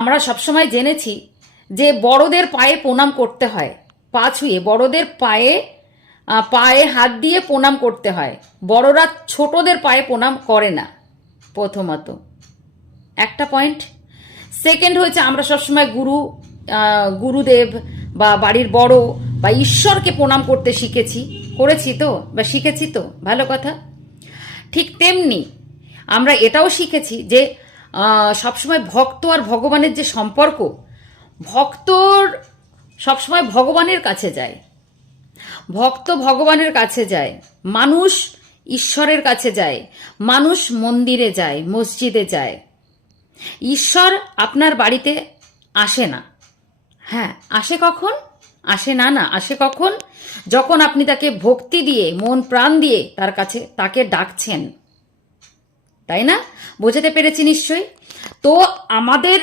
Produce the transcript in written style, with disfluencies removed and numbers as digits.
আমরা সবসময় জেনেছি যে বড়দের পায়ে প্রণাম করতে হয়, পা ছুঁয়ে বড়দের পায়ে পায়ে হাত দিয়ে প্রণাম করতে হয়। বড়রা ছোটদের পায়ে প্রণাম করে না, প্রথমত একটা পয়েন্ট। সেকেন্ড হয়েছে আমরা সবসময় গুরুদেব বা বাড়ির বড় বা ঈশ্বরকে প্রণাম করতে করেছি তো বা শিখেছি তো, ভালো কথা। ঠিক তেমনি আমরা এটাও শিখেছি যে সবসময় ভক্ত আর ভগবানের যে সম্পর্ক, ভক্তর সবসময় ভগবানের কাছে যায়, ভক্ত ভগবানের কাছে যায়, মানুষ ঈশ্বরের কাছে যায়, মানুষ মন্দিরে যায়, মসজিদে যায়। ঈশ্বর আপনার বাড়িতে আসে না। হ্যাঁ, আসে কখন? আসে না, আসে কখন? যখন আপনি তাকে ভক্তি দিয়ে, মন প্রাণ দিয়ে তাকে ডাকছেন, তাই না? বোঝাতে পেরেছি নিশ্চয়ই? তো আমাদের